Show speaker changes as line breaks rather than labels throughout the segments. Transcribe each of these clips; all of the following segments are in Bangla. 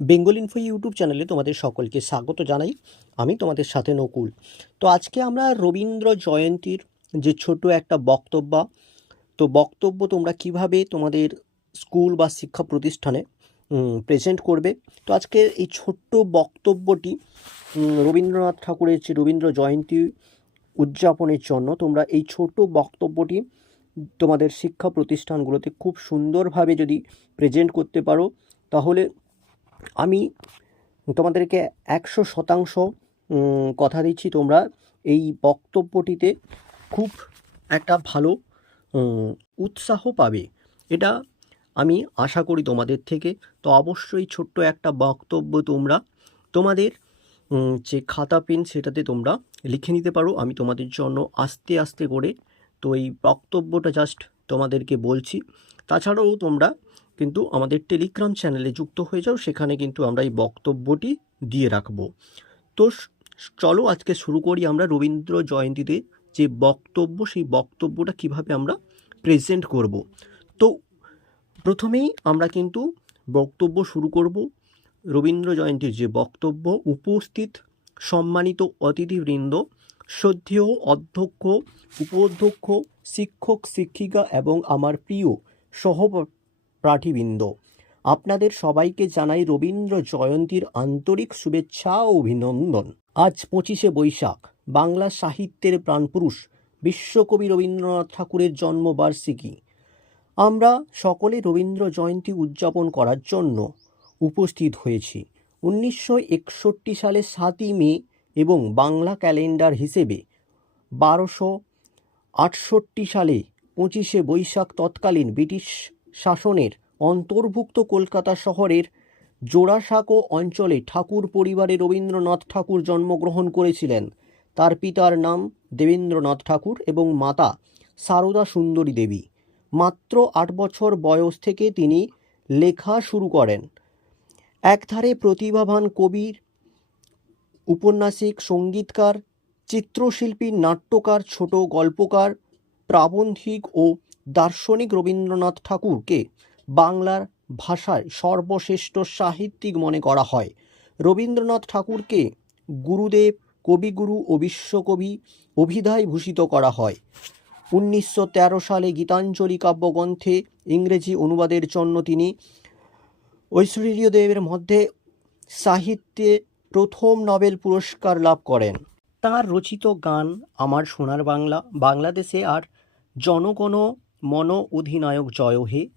বেঙ্গল ইনফো ইউটিউব চ্যানেলে তোমাদের সকলকে স্বাগত জানাই। আমি তোমাদের সাথে নকুল। তো আজকে আমরা রবীন্দ্র জয়ন্তীর যে ছোট একটা বক্তব্য, তো বক্তব্য তোমরা কীভাবে তোমাদের স্কুল বা শিক্ষা প্রতিষ্ঠানে প্রেজেন্ট করবে? তো আজকের এই ছোট্ট বক্তব্যটি রবীন্দ্রনাথ ঠাকুরের যে রবীন্দ্র জয়ন্তী উদযাপনের জন্য তোমরা এই ছোট বক্তব্যটি তোমাদের শিক্ষা প্রতিষ্ঠানগুলোতে খুব সুন্দরভাবে যদি প্রেজেন্ট করতে পারো, তাহলে আমি তোমাদেরকে একশো শতাংশ কথা দিচ্ছি। তোমরা এই বক্তব্যটিতে খুব একটা ভালো উৎসাহ পাবে। এটা আমি আশা করি তোমাদের থেকে। তো অবশ্যই ছোট্ট একটা বক্তব্য তোমরা, তোমাদের যে খাতা, পেন সেটাতে তোমরা লিখে নিতে পারো। আমি তোমাদের জন্য আস্তে আস্তে করে তো এই বক্তব্যটা জাস্ট তোমাদেরকে বলছি। তাছাড়াও তোমরা কিন্তু আমাদের টেলিগ্রাম চ্যানেলে যুক্ত হয়ে যাও, সেখানে কিন্তু আমরা এই বক্তব্যটি দিয়ে রাখব। তো চলো আজকে শুরু করি আমরা রবীন্দ্র জয়ন্তীতে যে বক্তব্য, সেই বক্তব্যটা কীভাবে আমরা প্রেজেন্ট করব। তো প্রথমেই আমরা কিন্তু বক্তব্য শুরু করব। রবীন্দ্র জয়ন্তীর যে বক্তব্য, উপস্থিত সম্মানিত অতিথিবৃন্দ, শ্রদ্ধেয় অধ্যক্ষ, উপাধ্যক্ষ, শিক্ষক, শিক্ষিকা এবং আমার প্রিয় সহপাঠীবৃন্দ আপনাদের সবাইকে জানাই রবীন্দ্র জয়ন্তীর আন্তরিক শুভেচ্ছা ও অভিনন্দন। আজ পঁচিশে বৈশাখ, বাংলা সাহিত্যের প্রাণপুরুষ বিশ্বকবি রবীন্দ্রনাথ ঠাকুরের জন্মবার্ষিকী। আমরা সকলে রবীন্দ্র জয়ন্তী উদযাপন করার জন্য উপস্থিত হয়েছি। উনিশশো একষট্টি সালে সাতই মে এবং বাংলা ক্যালেন্ডার হিসেবে বারোশো আটষট্টি সালে পঁচিশে বৈশাখ তৎকালীন ব্রিটিশ শাসনের অন্তর্ভুক্ত কলকাতা শহরের জোড়াসাঁকো অঞ্চলে ঠাকুর পরিবারে রবীন্দ্রনাথ ঠাকুর জন্মগ্রহণ করেছিলেন। তার পিতার নাম দেবেন্দ্রনাথ ঠাকুর এবং মাতা সারদা সুন্দরী দেবী। মাত্র আট বছর বয়স থেকে তিনি লেখা শুরু করেন। একধারে প্রতিভাবান কবির, উপন্যাসিক, সঙ্গীতকার, চিত্রশিল্পী, নাট্যকার, ছোট গল্পকার, প্রাবন্ধিক ও দার্শনিক রবীন্দ্রনাথ ঠাকুরকে বাংলার ভাষায় সর্বশ্রেষ্ঠ সাহিত্যিক মনে করা হয়। রবীন্দ্রনাথ ঠাকুরকে গুরুদেব, কবিগুরু ও বিশ্বকবি অভিধায় ভূষিত করা হয়। উনিশশো তেরো সালে গীতাঞ্জলি কাব্যগ্রন্থে ইংরেজি অনুবাদের জন্য তিনি ঐশ্বর্যদেবের মধ্যে সাহিত্যে প্রথম নোবেল পুরস্কার লাভ করেন। তার রচিত গান আমার সোনার বাংলা, বাংলাদেশে আর জনগণ মন অধিনায়ক জয় হে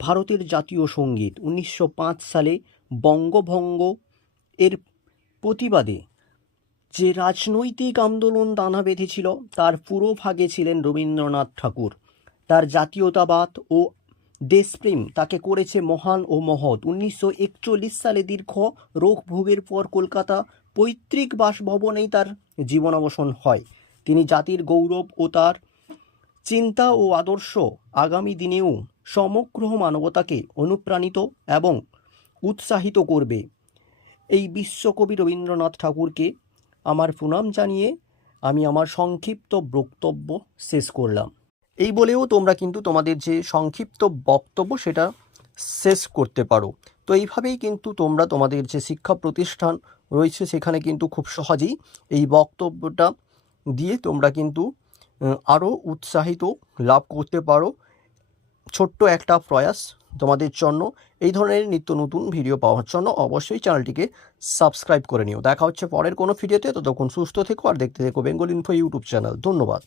ভারতের জাতীয় সংগীত উনিশশো পাঁচ সালে বঙ্গভঙ্গ এর প্রতিবাদে যে রাজনৈতিক আন্দোলন দানা বেঁধেছিল, তার পুরো ভাগে ছিলেন রবীন্দ্রনাথ ঠাকুর। তার জাতীয়তাবাদ ও দেশপ্রেম তাকে করেছে মহান ও মহৎ। উনিশশো একচল্লিশ সালে দীর্ঘ রোগ ভোগের পর কলকাতা পৈতৃক বাসভবনেই তার জীবনাবসান হয়। তিনি জাতির গৌরব ও তার চিন্তা ও আদর্শ আগামী দিনেও সমগ্র মানবতাকে অনুপ্রাণিত এবং উৎসাহিত করবে। এই বিশ্বকবি রবীন্দ্রনাথ ঠাকুরকে আমার প্রণাম জানিয়ে আমি আমার সংক্ষিপ্ত বক্তব্য শেষ করলাম। এই বলেও তোমরা কিন্তু তোমাদের যে সংক্ষিপ্ত বক্তব্য সেটা শেষ করতে পারো। তো এইভাবেই কিন্তু তোমরা তোমাদের যে শিক্ষা প্রতিষ্ঠান রয়েছে সেখানে কিন্তু খুব সহজেই এই বক্তব্যটা দিয়ে তোমরা কিন্তু আরও উৎসাহিত লাভ করতে পারো। ছোট্ট একটা প্রয়াস তোমাদের জন্য। এই ধরনের নিত্য নতুন ভিডিও পাওয়ার জন্য অবশ্যই চ্যানেলটিকে সাবস্ক্রাইব করে নিও। দেখা হচ্ছে পরের কোনো ভিডিওতে ততক্ষণ সুস্থ থেকো আর দেখতে থেকো বেঙ্গল ইনফো ইউটিউব চ্যানেল ধন্যবাদ।